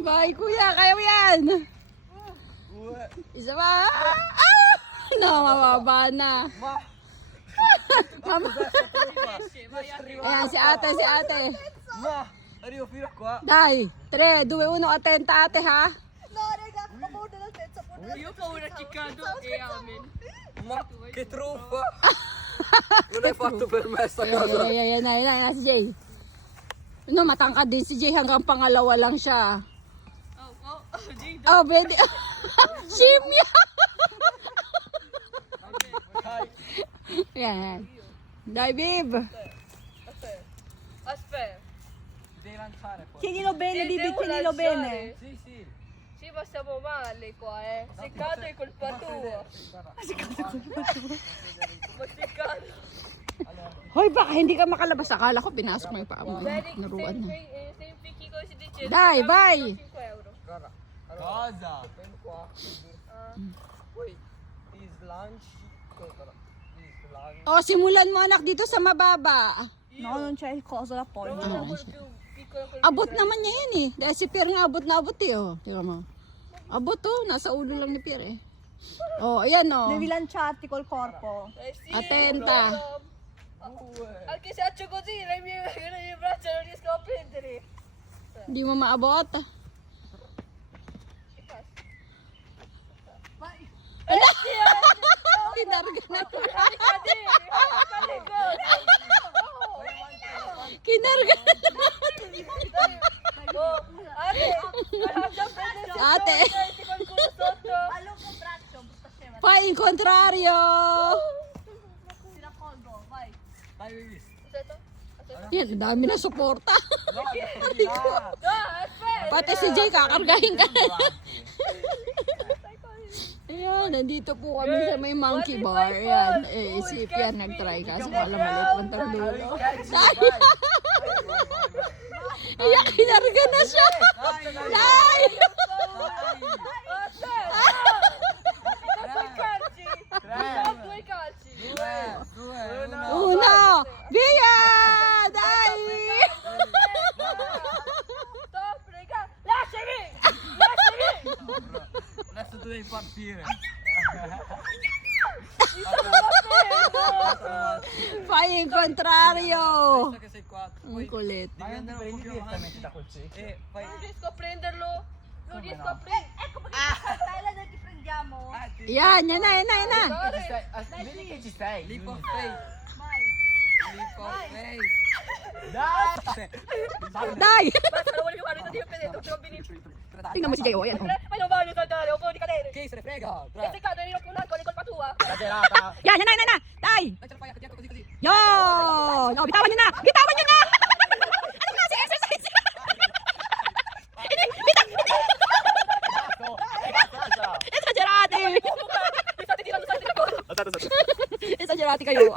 Bye, kuya. Kaya mo yan. Isa pa. Ah! No, mababa na. Mama. Ayan, si ate. Ma, arrivo fino a qua. Dai, 3, 2, 1, attenta ate ha. No, raga, ho paura del pezzo. Io ho paura chiccato e amen. Ma che truffa! Non hai fatto per me sta cosa. Ayan, si Jay. No, matangkad din si Jay, hanggang pangalawa lang siya. Jade. Oh, pwede. Shimya! Yan. Dai, babe. Aspetta. Devi lanciare poi. Tienilo bene, Bibi, Devo tienilo lanciare. bene. Sì, sì. Sì, ma stiamo male qua, eh. Se cado è colpa tua. Ma se cado. Hoy, baka hindi ka makalabas. Akala ko pinasok mo yung paa mo. Vedi, Naruan na. se impicchi così dice. Dai, vai. 5 euro. Guarda. Cosa? Prendi qua. Poi ti slanci. Cosa? Ti slanci. Oh, simulan mo anak dito sa mababa. No, non c'è il coso da Prova poggia. da quel più piccolo quel Abot naman niya yan eh. Dahil si Pierre nga abot na abot eh. Oh. Tingnan mo. Abot oh. Nasa ulo lang ni Pierre eh. Oh, ayan oh. Devi lanciarti col corpo. sì, Attenta. Anche se faccio così, le mie braccia non riesco a prendere. Hindi mo maabot. Kinarga na. Kinarga na. Ate. Allunga il braccio, brutta scema. Pa in contrario. Ti raccolgo, vai. Dai, Vivi. Yan, dami na suporta. No, di là. Pati si Jay kakargahin ka. Ayan, nandito po kami sa may monkey bar. Ayan, eh, si Pierre nag-try kasi wala maliit pang dulo. Ayan, kinarga na siya. Ay! Due calci. Due, uno. Uno! Via! Dai! Stop, raga. Lasciami! Lasciami! Adesso tu devi partire. Fai in contrario! Visto che sei qua, Ang poi kulit. devi andare un po' più avanti. E fai... Non riesco a prenderlo. Non riesco a prenderlo. Ecco perché Stella ti prendiamo. Yan, yan na. Vedi che ci sei. Lì for fake. Vai. Lì for fake. Dai! Dai! Basta, non voglio fare niente di peso, te lo finito. Tingnan mo si Jay, oh, yan. Oh. Ma non voglio saltare, ho paura di cadere. Chi se ne frega? E se cado io con l'acqua è colpa tua. Esagerata. Yan, yan na. Dai! Dai, ce la fai a fianco così così. Yon! Oh, bitawan nyo na! Bitawan nyo na! Ano nga si exercise? Esagerati! Mi state tirando salti da cosa. Esagerati kayo.